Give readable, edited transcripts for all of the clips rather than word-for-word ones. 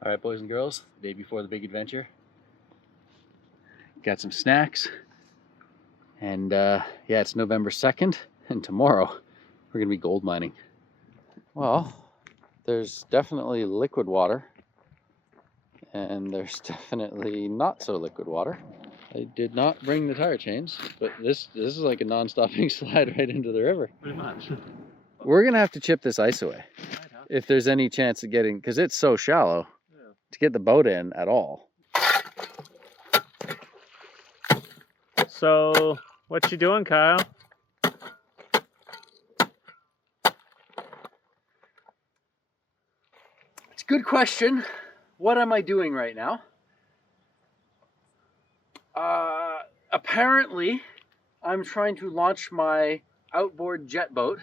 All right, boys and girls, the day before the big adventure. Got some snacks. And yeah, it's November 2nd, and tomorrow we're gonna be gold mining. Well, there's definitely liquid water, and there's definitely not so liquid water. I did not bring the tire chains, but this is like a non-stopping slide right into the river. Pretty much. We're gonna have to chip this ice away if there's any chance of getting, because it's so shallow to get the boat in at all. So, what you doing, Kyle? It's a good question. What am I doing right now? Apparently, I'm trying to launch my outboard jet boat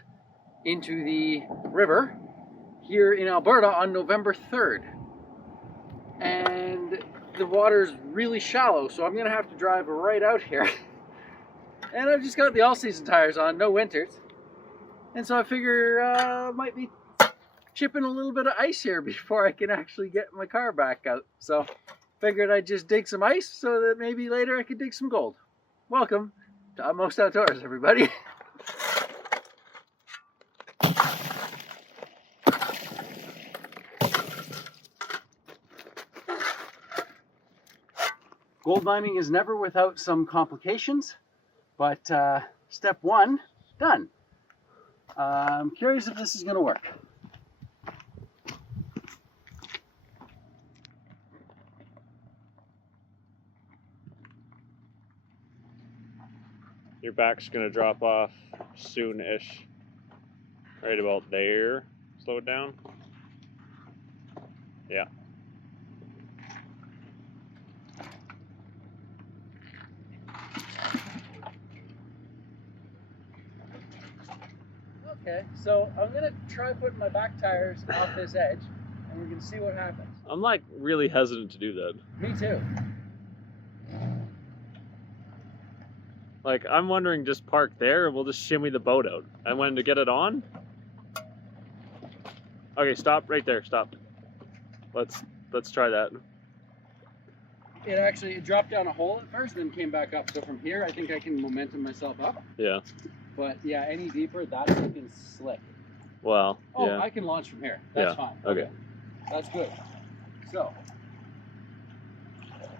into the river here in Alberta on November 3rd. And the water's really shallow, so I'm going to have to drive right out here. And I've just got the all-season tires on, no winters. And so I figure might be chipping a little bit of ice here before I can actually get my car back out. So figured I'd just dig some ice so that maybe later I could dig some gold. Welcome to Utmost Outdoors, everybody. Gold mining is never without some complications, but step one, done. I'm curious if this is going to work. Your back's gonna drop off soon-ish. Right about there. Slow it down. Yeah. Okay, so I'm gonna try putting my back tires off this edge, and we're gonna see what happens. I'm like really hesitant to do that. Me too. Like, I'm wondering just park there and we'll just shimmy the boat out. And when to get it on? Okay, stop right there, stop. Let's try that. It dropped down a hole at first, then came back up. So from here, I think I can momentum myself up. Yeah. But yeah, any deeper, that's looking slick. Well, oh, yeah. I can launch from here. That's Yeah. fine. Okay. That's good. So,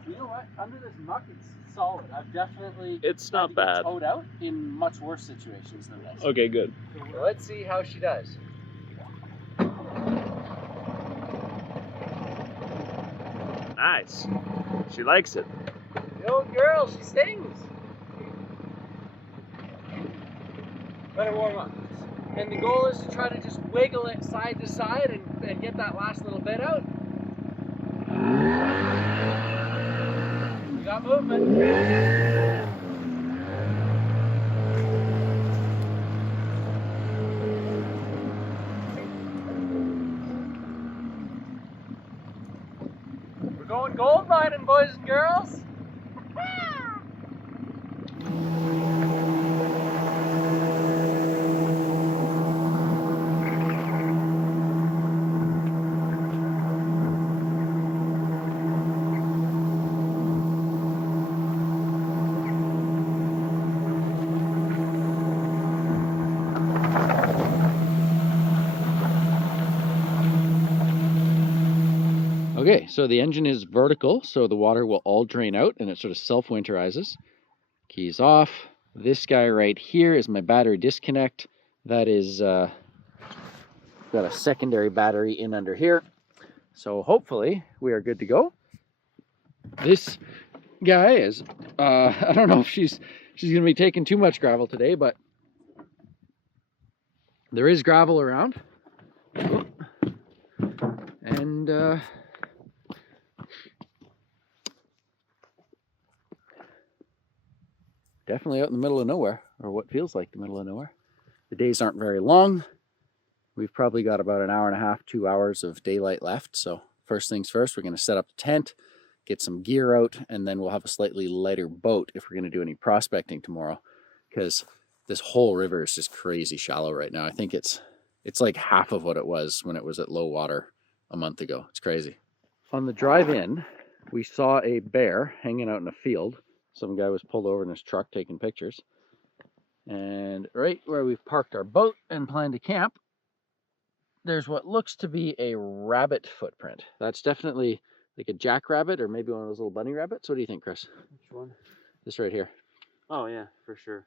you know what? Under this muck, it's solid. I've definitely It's tried not to get bad. towed out in much worse situations than this. Okay, good. So let's see how she does. Nice. She likes it. The old girl, she sings. Let her warm up. And the goal is to try to just wiggle it side to side and get that last little bit out. We got movement. We're going gold mining, boys and girls. Okay, so the engine is vertical, so the water will all drain out and it sort of self-winterizes. Keys off. This guy right here is my battery disconnect. That is, got a secondary battery in under here. So hopefully we are good to go. This guy is, I don't know if she's gonna be taking too much gravel today, but there is gravel around. And definitely out in the middle of nowhere, or what feels like the middle of nowhere. The days aren't very long. We've probably got about an hour and a half, 2 hours of daylight left. So first things first, we're going to set up the tent, get some gear out, and then we'll have a slightly lighter boat if we're going to do any prospecting tomorrow, because this whole river is just crazy shallow right now. I think it's like half of what it was when it was at low water a month ago. It's crazy. on the drive in, we saw a bear hanging out in a field. Some guy was pulled over in his truck taking pictures. And right where we've parked our boat and plan to camp, there's what looks to be a rabbit footprint. That's definitely like a jackrabbit or maybe one of those little bunny rabbits. What do you think, Chris? Which one? This right here. Oh yeah, for sure.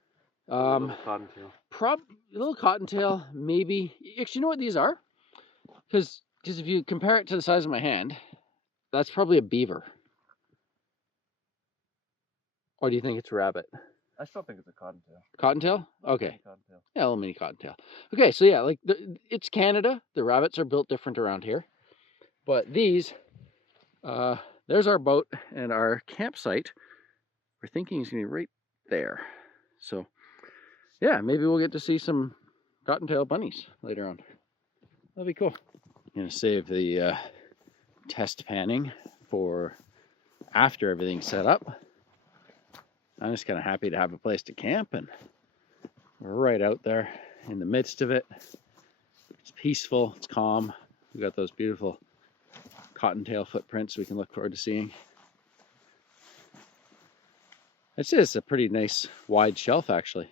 A little cottontail. A little cottontail, maybe. Actually, you know what these are? Because if you compare it to the size of my hand, that's probably a beaver. Or do you think it's a rabbit? I still think it's a cottontail. Cottontail? Okay. Cottontail. Yeah, a little mini cottontail. Okay, so yeah, like it's Canada. The rabbits are built different around here. But these, there's our boat and our campsite. We're thinking is going to be right there. So yeah, maybe we'll get to see some cottontail bunnies later on. That'll be cool. I'm going to save the test panning for after everything's set up. I'm just kind of happy to have a place to camp, and we're right out there in the midst of it. It's peaceful, it's calm. We've got those beautiful cottontail footprints we can look forward to seeing. It's just a pretty nice wide shelf, actually.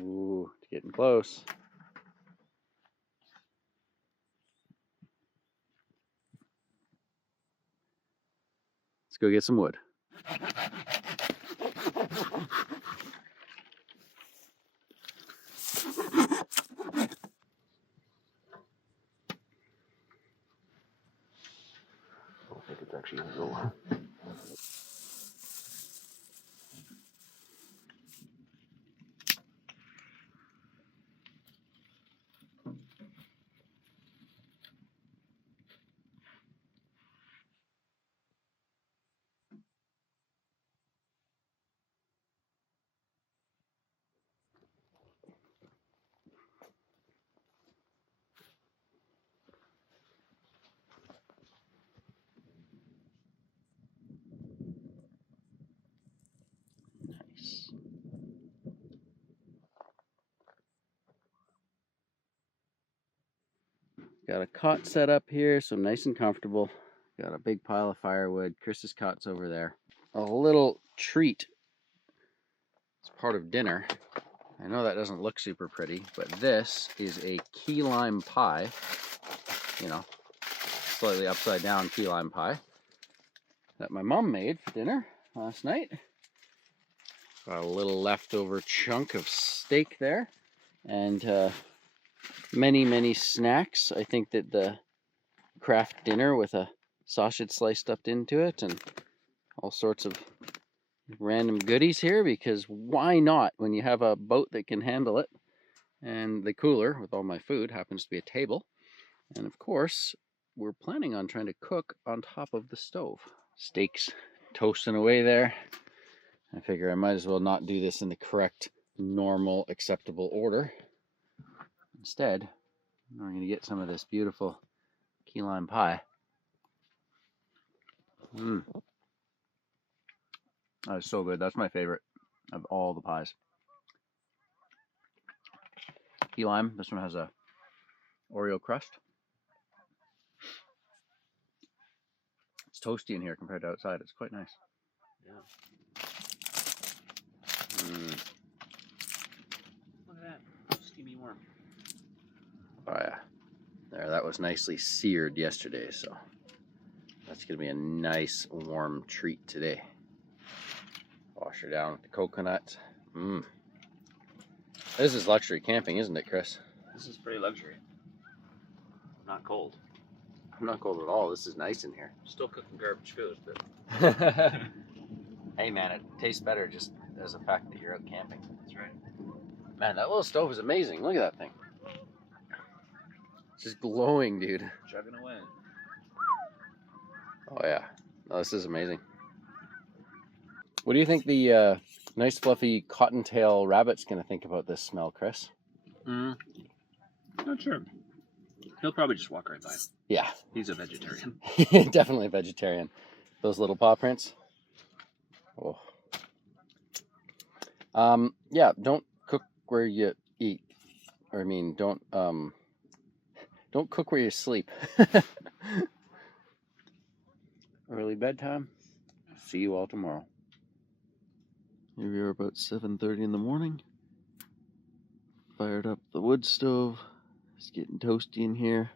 Ooh, it's getting close. Let's go get some wood. I don't think it's actually going to go. Nice. Got a cot set up here, so I'm nice and comfortable. Got a big pile of firewood. Chris's cot's over there. A little treat. It's part of dinner. I know that doesn't look super pretty, but this is a key lime pie. You know, slightly upside down key lime pie that my mom made for dinner last night. Got a little leftover chunk of steak there, and many snacks. I think that the craft dinner with a sausage slice stuffed into it and all sorts of random goodies here, because why not when you have a boat that can handle it? And the cooler with all my food happens to be a table. And of course, we're planning on trying to cook on top of the stove. Steaks toasting away there. I figure I might as well not do this in the correct, normal, acceptable order. Instead, we're going to get some of this beautiful key lime pie. That is so good. That's my favorite of all the pies. Key lime. This one has a Oreo crust. It's toasty in here compared to outside. It's quite nice. Yeah. Look at that. Steamy warm. Oh yeah. There, that was nicely seared yesterday, so that's going to be a nice warm treat today. Wash her down with the coconut. This is luxury camping, isn't it, Chris? This is pretty luxury. Not cold. I'm not cold at all. This is nice in here. Still cooking garbage food, but hey man, it tastes better just as a fact that you're out camping. that's right. Man, that little stove is amazing. Look at that thing. It's just glowing, dude. Chugging away. Oh yeah. No, this is amazing. What do you think the nice fluffy cottontail rabbit's gonna think about this smell, Chris? Not sure. He'll probably just walk right by. Yeah. He's a vegetarian. Definitely a vegetarian. Those little paw prints. Oh. Yeah, don't cook where you eat. I mean, don't cook where you sleep. Early bedtime. See you all tomorrow. Here we are about 7:30 in the morning. Fired up the wood stove. It's getting toasty in here.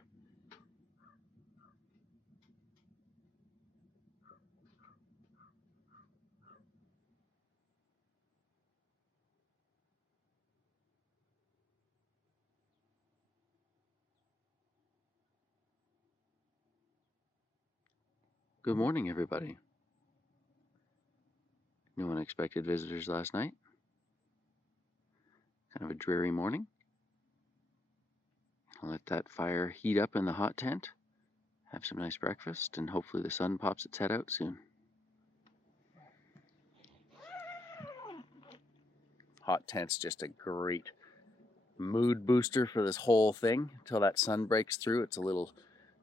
Good morning, everybody. No unexpected visitors last night. Kind of a dreary morning. I'll let that fire heat up in the hot tent. Have some nice breakfast, and hopefully the sun pops its head out soon. Hot tent's just a great mood booster for this whole thing. Until that sun breaks through, it's a little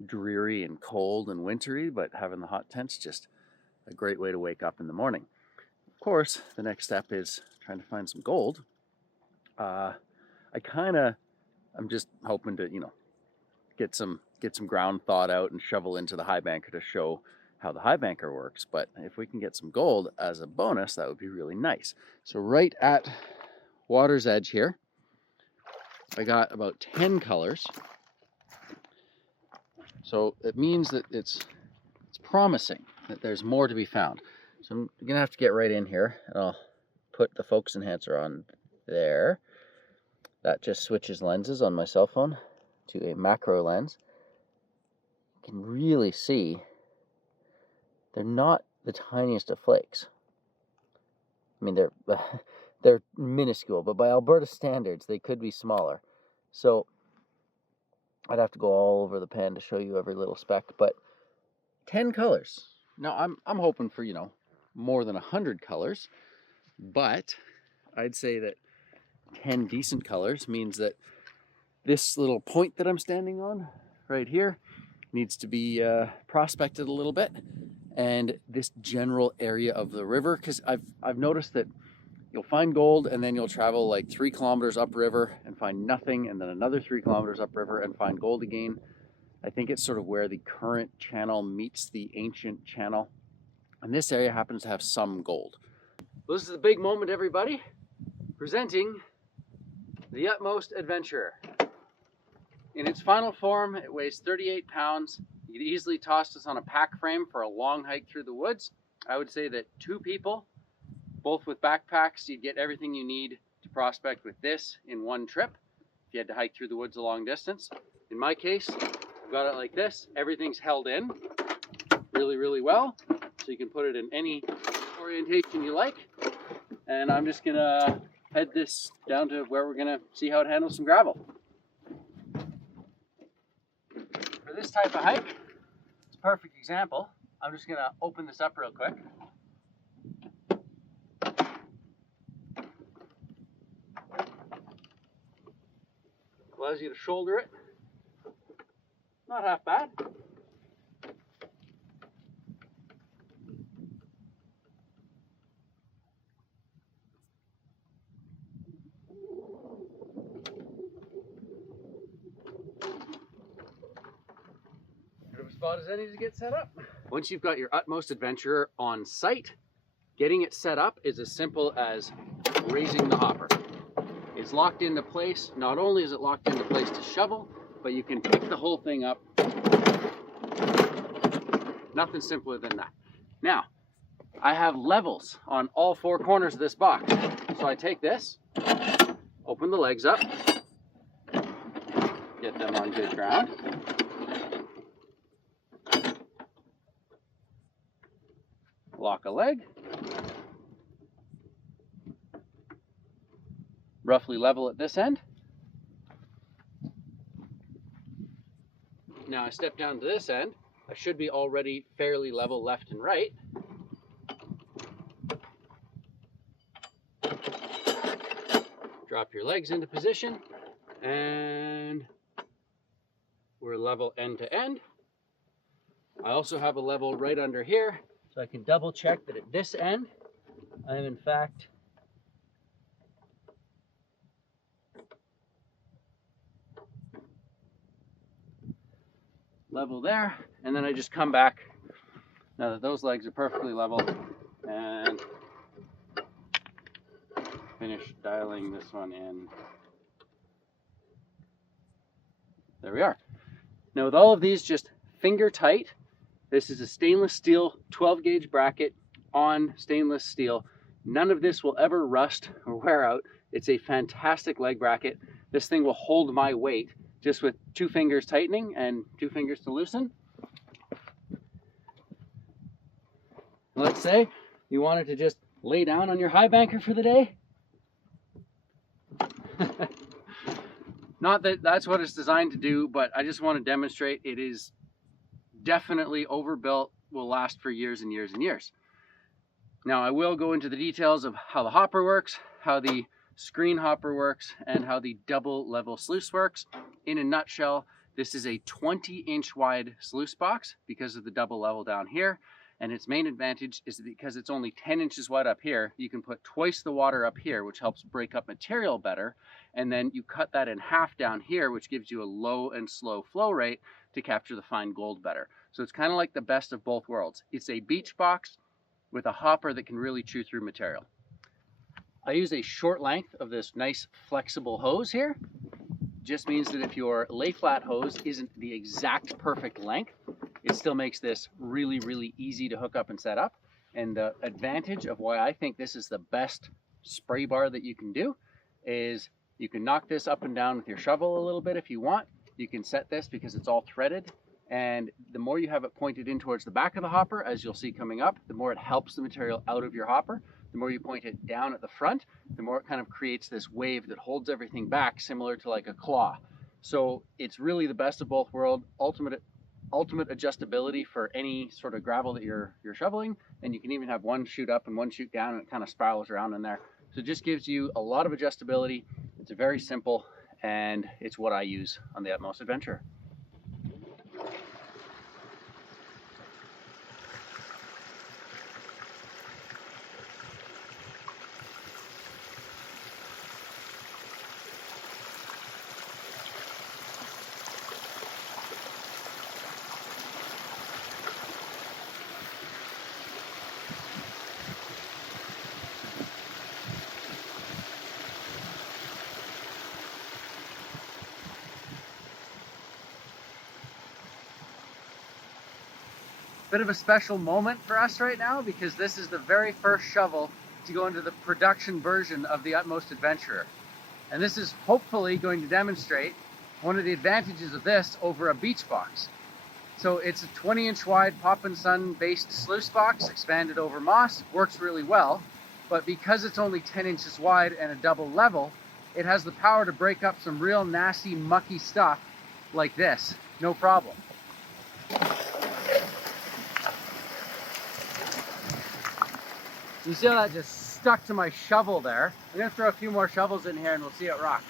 dreary and cold and wintry, but having the hot tent's just a great way to wake up in the morning. Of course, the next step is trying to find some gold. I'm just hoping to, get some ground thawed out and shovel into the Highbanker to show how the Highbanker works. But if we can get some gold as a bonus, that would be really nice. So right at water's edge here, I got about 10 colors. So it means that it's promising that there's more to be found. So I'm gonna have to get right in here, and I'll put the focus enhancer on there. That just switches lenses on my cell phone to a macro lens. You can really see they're not the tiniest of flakes. I mean, they're minuscule, but by Alberta standards, they could be smaller. So I'd have to go all over the pen to show you every little speck, but 10 colors. Now I'm hoping for, more than 100 colors, but I'd say that 10 decent colors means that this little point that I'm standing on right here needs to be prospected a little bit, and this general area of the river, because I've noticed that you'll find gold and then you'll travel like 3 kilometers upriver and find nothing, and then another 3 kilometers upriver and find gold again. I think it's sort of where the current channel meets the ancient channel, and this area happens to have some gold. Well, this is the big moment, everybody. Presenting the Utmost Adventurer. In its final form, it weighs 38 pounds. You could easily toss this on a pack frame for a long hike through the woods. I would say that 2 people, both with backpacks, you'd get everything you need to prospect with this in one trip if you had to hike through the woods a long distance. In my case, I've got it like this. Everything's held in really, really well, so you can put it in any orientation you like. And I'm just gonna head this down to where we're gonna see how it handles some gravel. For this type of hike, it's a perfect example. I'm just gonna open this up real quick. Allows you to shoulder it. Not half bad. Bit of a spot as any to get set up. Once you've got your Utmost Adventurer on site, getting it set up is as simple as raising the hopper. It's locked into place. Not only is it locked into place to shovel, but you can pick the whole thing up. Nothing simpler than that. Now, I have levels on all 4 corners of this box. So I take this, open the legs up, get them on good ground. Lock a leg. Roughly level at this end. Now I step down to this end. I should be already fairly level left and right. Drop your legs into position, and we're level end to end. I also have a level right under here, so I can double check that at this end, I am in fact level there, and then I just come back now that those legs are perfectly level and finish dialing this one in. There we are. Now with all of these just finger tight, this is a stainless steel 12 gauge bracket on stainless steel. None of this will ever rust or wear out. It's a fantastic leg bracket. This thing will hold my weight just with 2 fingers tightening and 2 fingers to loosen. Let's say you wanted to just lay down on your Highbanker for the day. Not that that's what it's designed to do, but I just want to demonstrate it is definitely overbuilt, will last for years and years and years. Now I will go into the details of how the hopper works, how the screen hopper works, and how the double level sluice works. In a nutshell, this is a 20-inch wide sluice box because of the double level down here. And its main advantage is because it's only 10 inches wide up here, you can put twice the water up here, which helps break up material better. And then you cut that in half down here, which gives you a low and slow flow rate to capture the fine gold better. So it's kind of like the best of both worlds. It's a beach box with a hopper that can really chew through material. I use a short length of this nice flexible hose here. Just means that if your lay flat hose isn't the exact perfect length, it still makes this really, really easy to hook up and set up. And the advantage of why I think this is the best spray bar that you can do is you can knock this up and down with your shovel a little bit if you want. You can set this because it's all threaded. And the more you have it pointed in towards the back of the hopper, as you'll see coming up, the more it helps the material out of your hopper. The more you point it down at the front, the more it kind of creates this wave that holds everything back, similar to like a claw. So it's really the best of both worlds, ultimate adjustability for any sort of gravel that you're shoveling. And you can even have one shoot up and one shoot down, and it kind of spirals around in there. So it just gives you a lot of adjustability. It's very simple, and it's what I use on the Utmost Adventure. Bit of a special moment for us right now because this is the very first shovel to go into the production version of the Utmost Adventurer. And this is hopefully going to demonstrate one of the advantages of this over a beach box. So it's a 20-inch wide Pop and Sun based sluice box, expanded over moss, works really well. But because it's only 10 inches wide and a double level, it has the power to break up some real nasty, mucky stuff like this, no problem. You see how that just stuck to my shovel there? I'm gonna throw a few more shovels in here and we'll see it rock.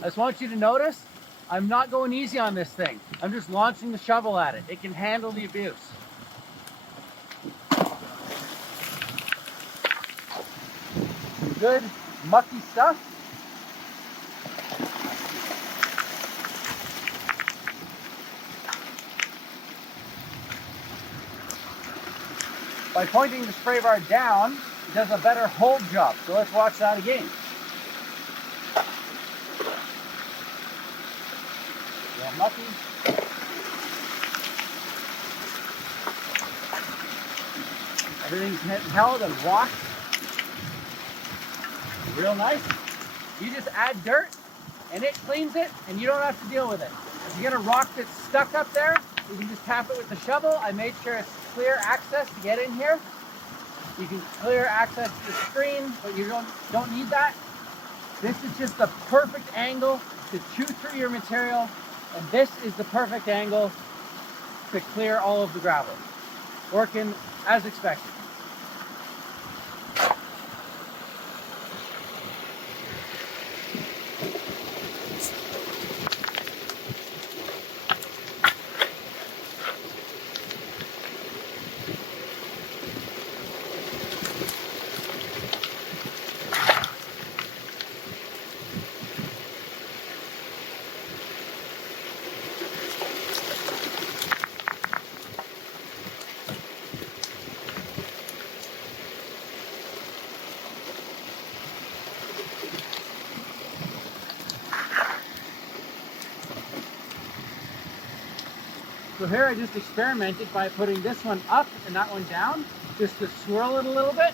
I just want you to notice, I'm not going easy on this thing. I'm just launching the shovel at it. It can handle the abuse. Good mucky stuff. By pointing the spray bar down, it does a better hold job. So let's watch that again. Yeah, mucky. Everything's held and washed. Real nice. You just add dirt and it cleans it and you don't have to deal with it. If you get a rock that's stuck up there, you can just tap it with the shovel. I made sure it's clear access to get in here. You can clear access to the screen, but you don't need that. This is just the perfect angle to chew through your material, and this is the perfect angle to clear all of the gravel. Working as expected. So here I just experimented by putting this one up and that one down, just to swirl it a little bit.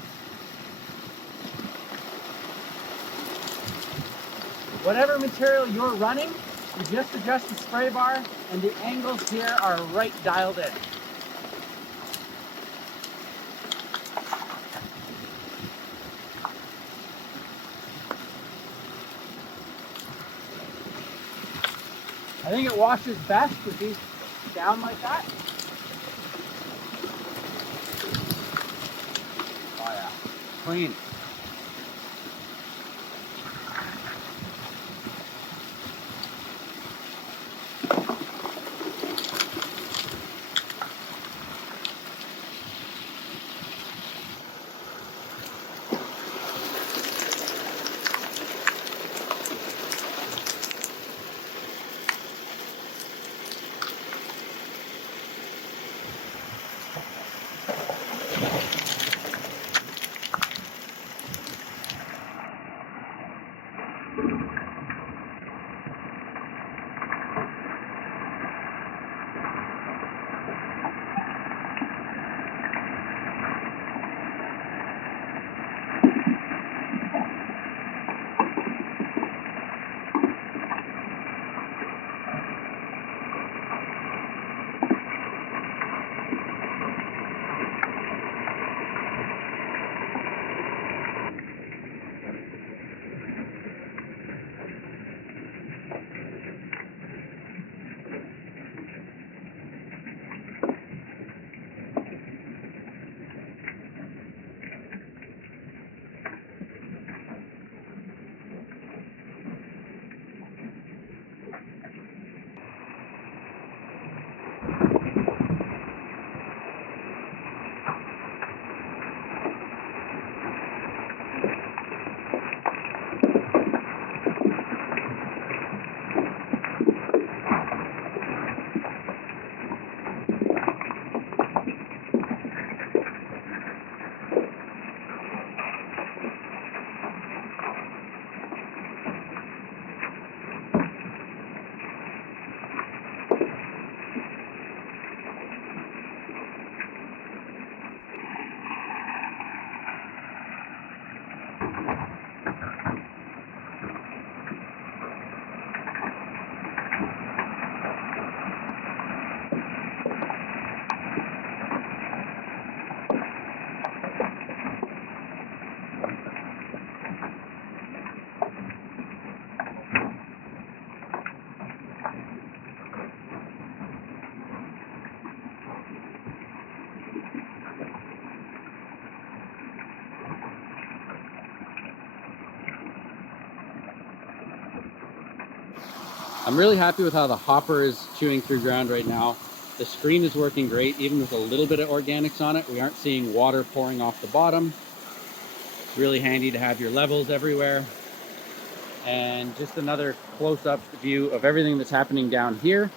Whatever material you're running, you just adjust the spray bar and the angles here are right dialed in. I think it washes best with these down like that. Oh yeah, clean. I'm really happy with how the hopper is chewing through ground right now. The screen is working great, even with a little bit of organics on it. We aren't seeing water pouring off the bottom. Really handy to have your levels everywhere. And just another close-up view of everything that's happening down here.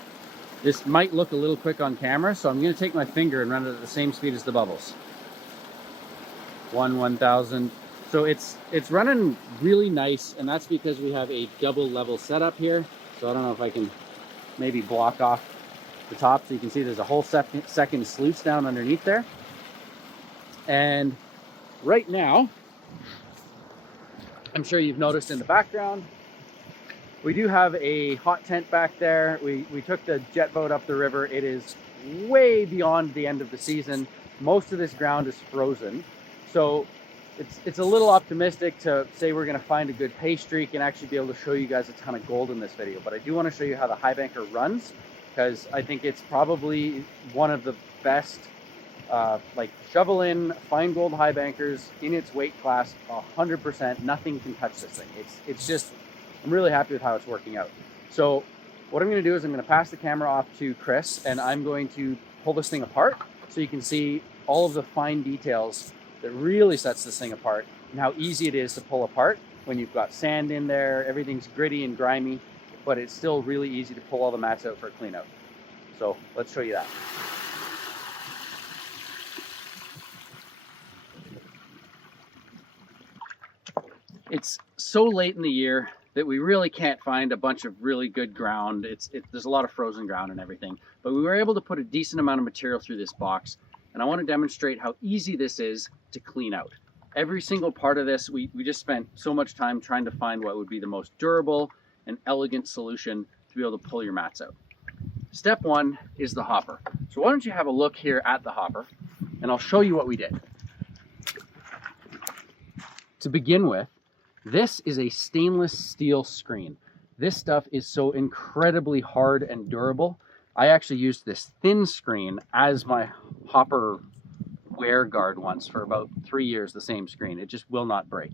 This might look a little quick on camera, so I'm going to take my finger and run it at the same speed as the bubbles. 1/1000. So it's running really nice, and that's because we have a double level setup here. So I don't know if I can maybe block off the top so you can see there's a whole second sluice down underneath there. And right now, I'm sure you've noticed in the background, we do have a hot tent back there. We took the jet boat up the river. It is way beyond the end of the season. Most of this ground is frozen. So it's a little optimistic to say we're gonna find a good pay streak and actually be able to show you guys a ton of gold in this video. But I do wanna show you how the Highbanker runs, because I think it's probably one of the best like shovel in fine gold Highbankers in its weight class. 100%, nothing can touch this thing. It's just, I'm really happy with how it's working out. So what I'm going to do is I'm going to pass the camera off to Chris, and I'm going to pull this thing apart so you can see all of the fine details that really sets this thing apart and how easy it is to pull apart when you've got sand in there. Everything's gritty and grimy, but it's still really easy to pull all the mats out for a clean out. So let's show you that. It's so late in the year. that we really can't find a bunch of really good ground. There's a lot of frozen ground and everything, but we were able to put a decent amount of material through this box, and I want to demonstrate how easy this is to clean out. Every single part of this, we just spent so much time trying to find what would be the most durable and elegant solution to be able to pull your mats out. Step one is the hopper. So why don't you have a look here at the hopper, and I'll show you what we did. To begin with, this is a stainless steel screen. This stuff is so incredibly hard and durable. I actually used this thin screen as my hopper wear guard once for about 3 years, the same screen. It just will not break.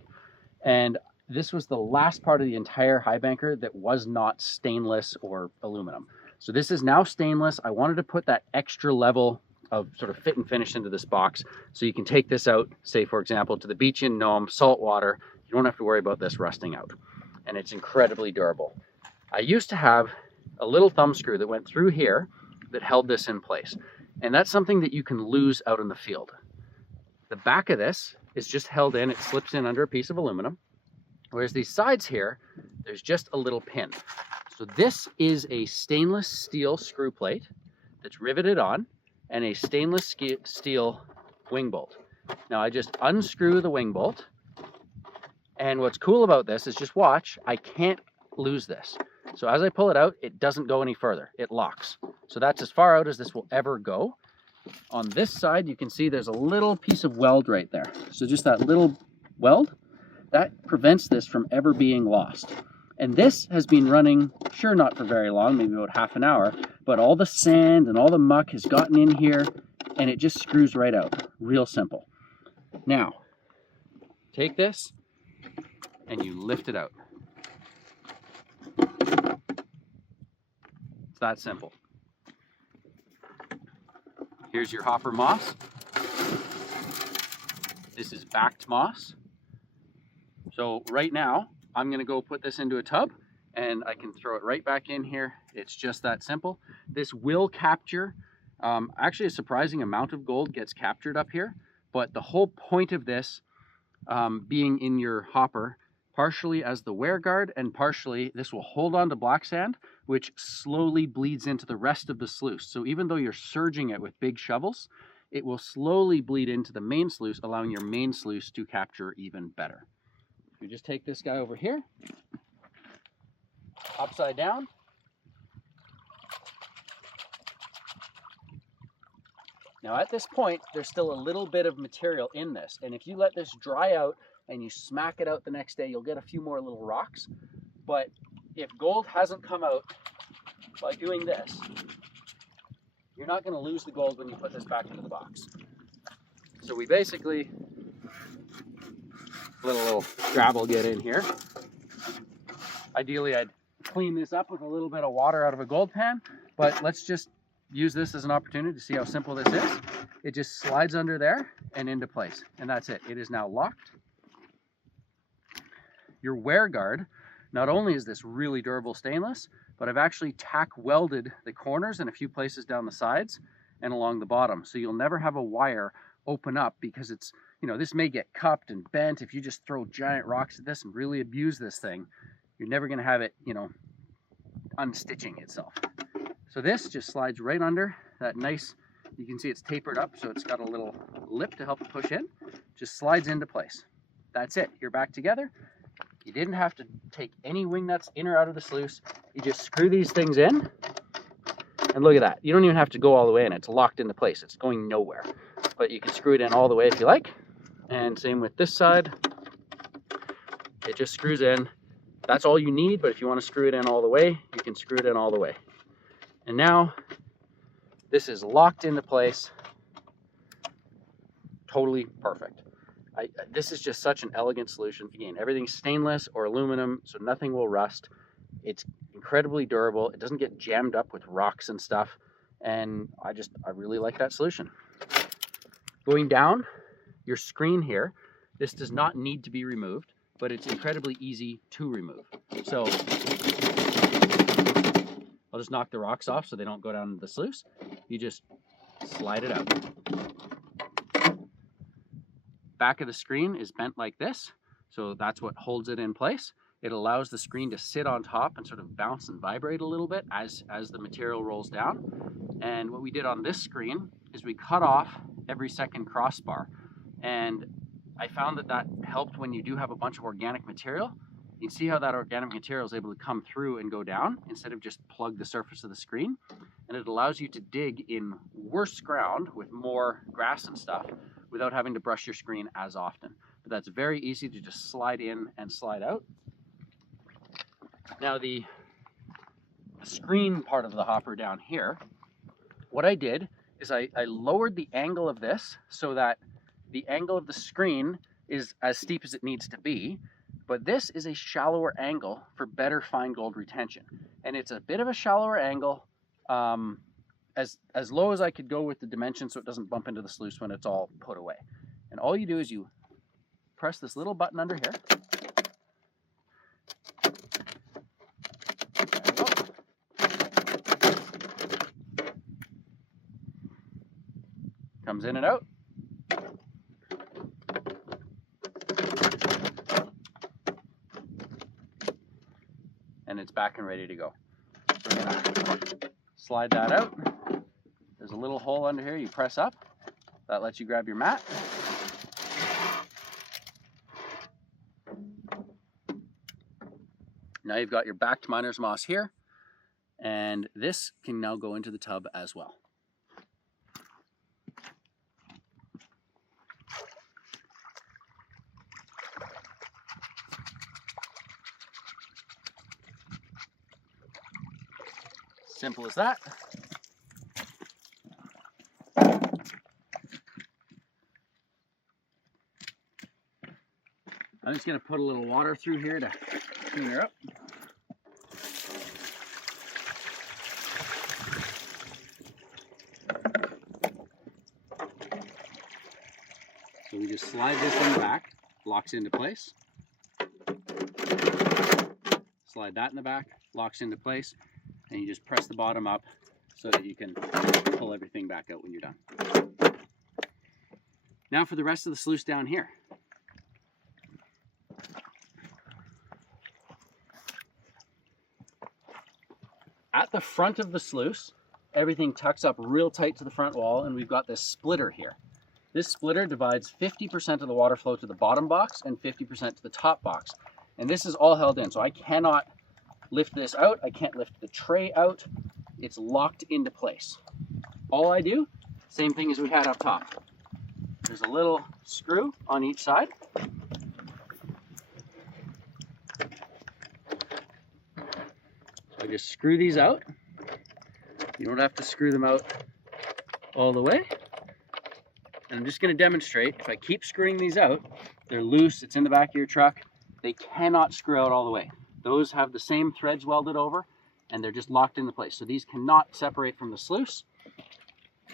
And this was the last part of the entire Highbanker that was not stainless or aluminum. So this is now stainless. I wanted to put that extra level of sort of fit and finish into this box so you can take this out, say for example, to the beach in Nome, salt water. You don't have to worry about this rusting out. And it's incredibly durable. I used to have a little thumb screw that went through here that held this in place. And that's something that you can lose out in the field. The back of this is just held in, it slips in under a piece of aluminum. Whereas these sides here, there's just a little pin. So this is a stainless steel screw plate that's riveted on and a stainless steel wing bolt. Now I just unscrew the wing bolt, and what's cool about this is, just watch, I can't lose this. So as I pull it out, it doesn't go any further, it locks. So that's as far out as this will ever go. On this side, you can see there's a little piece of weld right there. So just that little weld, that prevents this from ever being lost. And this has been running, sure, not for very long, maybe about half an hour, but all the sand and all the muck has gotten in here and it just screws right out. Real simple. Now, take this and you lift it out. It's that simple. Here's your hopper moss. This is backed moss. So right now, I'm gonna go put this into a tub and I can throw it right back in here. It's just that simple. This will capture, actually a surprising amount of gold gets captured up here, but the whole point of this being in your hopper, partially as the wear guard and partially this will hold on to black sand, which slowly bleeds into the rest of the sluice. So even though you're surging it with big shovels, it will slowly bleed into the main sluice, allowing your main sluice to capture even better. You just take this guy over here, upside down. Now at this point, there's still a little bit of material in this. And if you let this dry out and you smack it out the next day, you'll get a few more little rocks. But if gold hasn't come out by doing this, you're not gonna lose the gold when you put this back into the box. So we basically, let a little gravel get in here. Ideally, I'd clean this up with a little bit of water out of a gold pan, but let's just use this as an opportunity to see how simple this is. It just slides under there and into place, and that's it. It is now locked. Your wear guard, not only is this really durable stainless, but I've actually tack welded the corners and a few places down the sides and along the bottom. So you'll never have a wire open up because it's, you know, this may get cupped and bent. If you just throw giant rocks at this and really abuse this thing, you're never gonna have it, you know, unstitching itself. So this just slides right under that nice, you can see it's tapered up, so it's got a little lip to help it push in. Just slides into place. That's it, you're back together. You didn't have to take any wing nuts in or out of the sluice. You just screw these things in, and look at that. You don't even have to go all the way in. It's locked into place. It's going nowhere. But you can screw it in all the way if you like. And same with this side. It just screws in. That's all you need, but if you want to screw it in all the way, you can screw it in all the way. And now, this is locked into place. Totally perfect. This is just such an elegant solution. Again, everything's stainless or aluminum, so nothing will rust. It's incredibly durable. It doesn't get jammed up with rocks and stuff. And I really like that solution. Going down your screen here, this does not need to be removed, but it's incredibly easy to remove. So I'll just knock the rocks off so they don't go down into the sluice. You just slide it out. Back of the screen is bent like this, so that's what holds it in place. It allows the screen to sit on top and sort of bounce and vibrate a little bit as the material rolls down. And what we did on this screen is we cut off every second crossbar. And I found that that helped when you do have a bunch of organic material. You can see how that organic material is able to come through and go down instead of just plug the surface of the screen. And it allows you to dig in worse ground with more grass and stuff without having to brush your screen as often. But that's very easy to just slide in and slide out. Now the screen part of the hopper down here, what I did is I lowered the angle of this so that the angle of the screen is as steep as it needs to be, but this is a shallower angle for better fine gold retention. And it's a bit of a shallower angle, as low as I could go with the dimension so it doesn't bump into the sluice when it's all put away. And all you do is you press this little button under here. Comes in and out. And it's back and ready to go. So we're gonna slide that out. There's a little hole under here you press up. That lets you grab your mat. Now you've got your backed miner's moss here, and this can now go into the tub as well. Simple as that. I'm just going to put a little water through here to clean her up. So we just slide this in the back, locks into place. Slide that in the back, locks into place, and you just press the bottom up so that you can pull everything back out when you're done. Now for the rest of the sluice down here. At the front of the sluice, everything tucks up real tight to the front wall, and we've got this splitter here. This splitter divides 50% of the water flow to the bottom box and 50% to the top box. And this is all held in, so I cannot lift this out. I can't lift the tray out. It's locked into place. All I do, same thing as we had up top. There's a little screw on each side. I just screw these out. You don't have to screw them out all the way. And I'm just going to demonstrate. If I keep screwing these out, they're loose, it's in the back of your truck. They cannot screw out all the way. Those have the same threads welded over, and they're just locked into place. So these cannot separate from the sluice.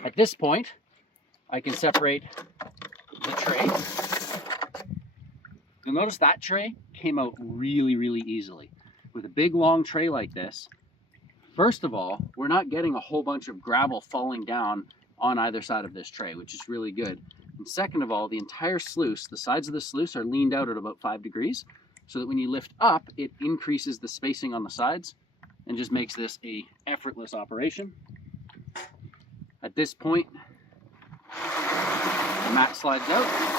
At this point, I can separate the tray. You'll notice that tray came out really, really easily. With a big long tray like this, first of all, we're not getting a whole bunch of gravel falling down on either side of this tray, which is really good. And second of all, the entire sluice, the sides of the sluice are leaned out at about 5 degrees, so that when you lift up, it increases the spacing on the sides and just makes this a effortless operation. At this point, the mat slides out.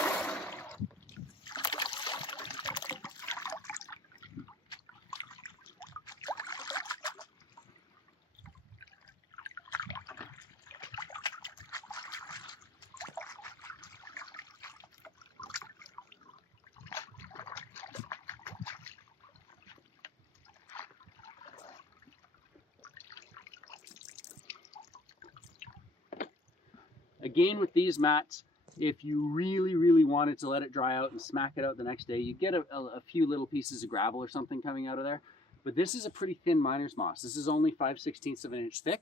Again, with these mats, if you really, really wanted to let it dry out and smack it out the next day, you get a few little pieces of gravel or something coming out of there. But this is a pretty thin miner's moss. This is only 5/16 of an inch thick.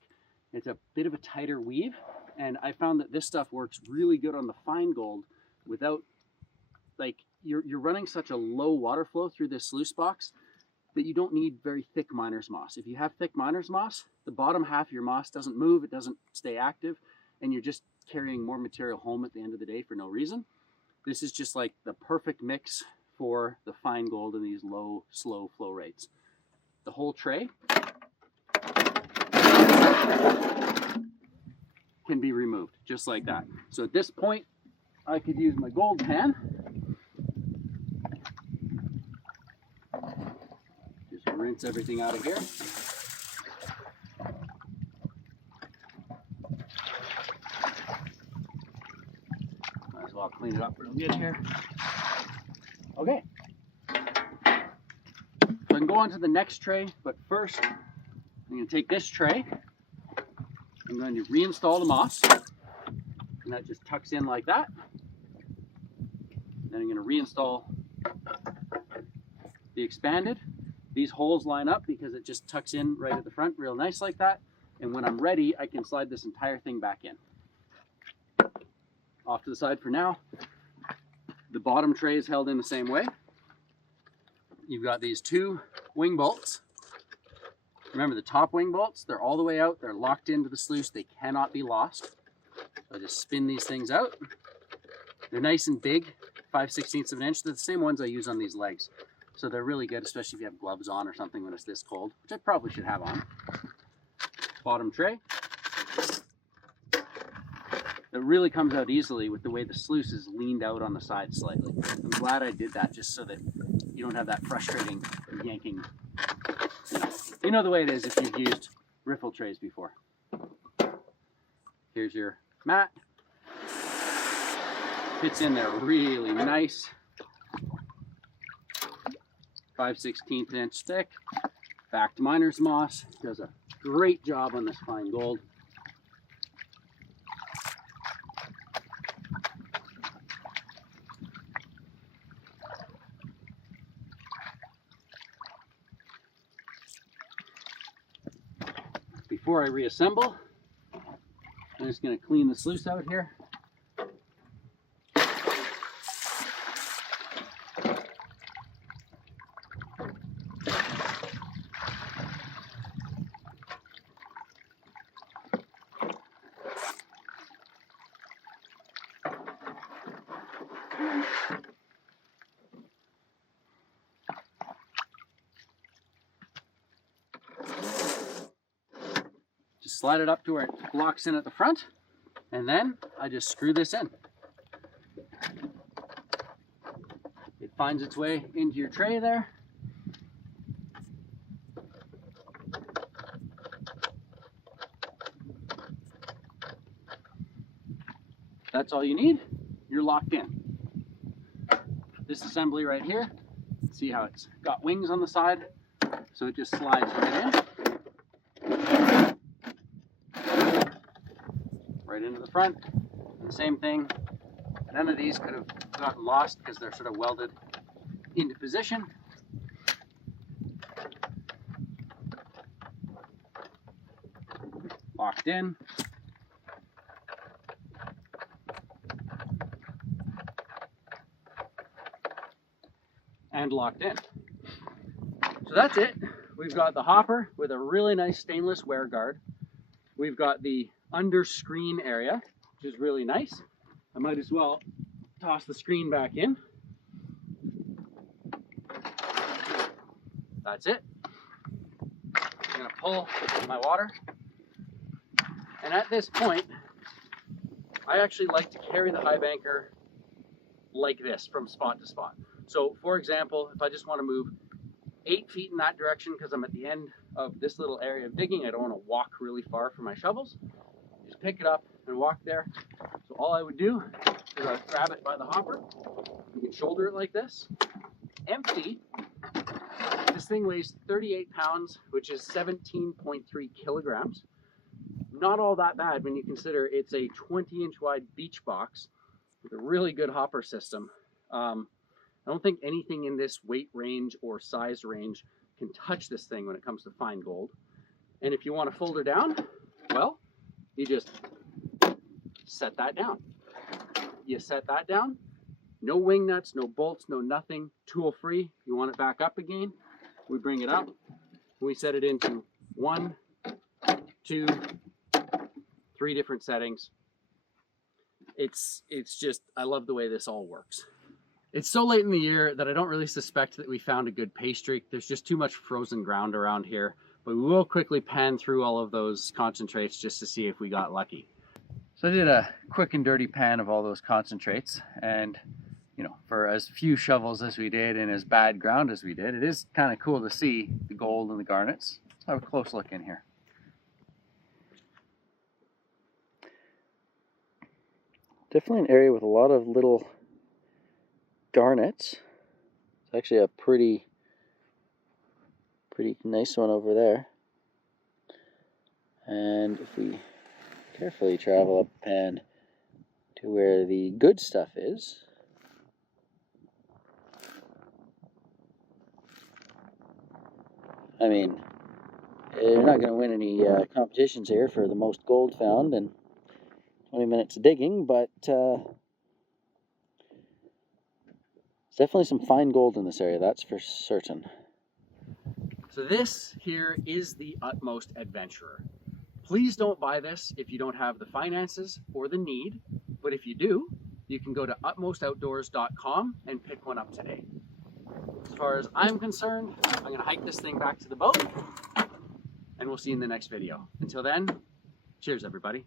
It's a bit of a tighter weave, and I found that this stuff works really good on the fine gold without, like, you're running such a low water flow through this sluice box that you don't need very thick miner's moss. If you have thick miner's moss, the bottom half of your moss doesn't move, it doesn't stay active, and you're just carrying more material home at the end of the day for no reason. This is just like the perfect mix for the fine gold and these low, slow flow rates. The whole tray can be removed just like that. So at this point, I could use my gold pan. Just rinse everything out of here. Might as well clean it up real good here. Okay. So I can go on to the next tray, but first I'm going to take this tray. I'm going to reinstall the moss, and that just tucks in like that. Then I'm going to reinstall the expanded. These holes line up because it just tucks in right at the front real nice like that. And when I'm ready, I can slide this entire thing back in. Off to the side for now. The bottom tray is held in the same way. You've got these two wing bolts. Remember the top wing bolts, they're all the way out. They're locked into the sluice. They cannot be lost. So I just spin these things out. They're nice and big, 5/16 of an inch. They're the same ones I use on these legs. So they're really good, especially if you have gloves on or something when it's this cold, which I probably should have on. Bottom tray. It really comes out easily with the way the sluice is leaned out on the side slightly. I'm glad I did that just so that you don't have that frustrating yanking. You know the way it is if you've used riffle trays before. Here's your mat. Fits in there really nice. 5/16 inch thick. Back to miner's moss. Does a great job on this fine gold. Before I reassemble, I'm just going to clean the sluice out here. Just slide it up to where it locks in at the front, and then I just screw this in. It finds its way into your tray there. That's all you need. You're locked in. This assembly right here, see how it's got wings on the side, so it just slides right in. Right into the front. And the same thing. None of these could have gotten lost because they're sort of welded into position. Locked in. And locked in. So that's it. We've got the hopper with a really nice stainless wear guard. We've got the under screen area, which is really nice. I might as well toss the screen back in. That's it. I'm gonna pull my water. And at this point, I actually like to carry the Highbanker like this from spot to spot. So for example, if I just want to move 8 feet in that direction because I'm at the end of this little area of digging, I don't want to walk really far for my shovels. Just pick it up and walk there. So all I would do is I would grab it by the hopper. You can shoulder it like this. Empty. This thing weighs 38 pounds, which is 17.3 kilograms. Not all that bad when you consider it's a 20-inch wide beach box with a really good hopper system. I don't think anything in this weight range or size range can touch this thing when it comes to fine gold. And if you want to fold her down, well, you just set that down. You set that down, no wing nuts, no bolts, no nothing, tool free. You want it back up again, we bring it up, we set it into 1, 2, 3 different settings. It's just, I love the way this all works. It's so late in the year that I don't really suspect that we found a good pay streak. There's just too much frozen ground around here, but we will quickly pan through all of those concentrates just to see if we got lucky. So I did a quick and dirty pan of all those concentrates, and you know, for as few shovels as we did and as bad ground as we did, it is kind of cool to see the gold and the garnets. Let's have a close look in here. Definitely an area with a lot of little garnets. It's actually a pretty nice one over there. And if we carefully travel up the pan to where the good stuff is, I mean, you're not going to win any competitions here for the most gold found in 20 minutes of digging, but there's definitely some fine gold in this area, that's for certain. So this here is the Utmost Adventurer. Please don't buy this if you don't have the finances or the need, but if you do, you can go to utmostoutdoors.com and pick one up today. As far as I'm concerned, I'm going to hike this thing back to the boat, and we'll see you in the next video. Until then, cheers everybody.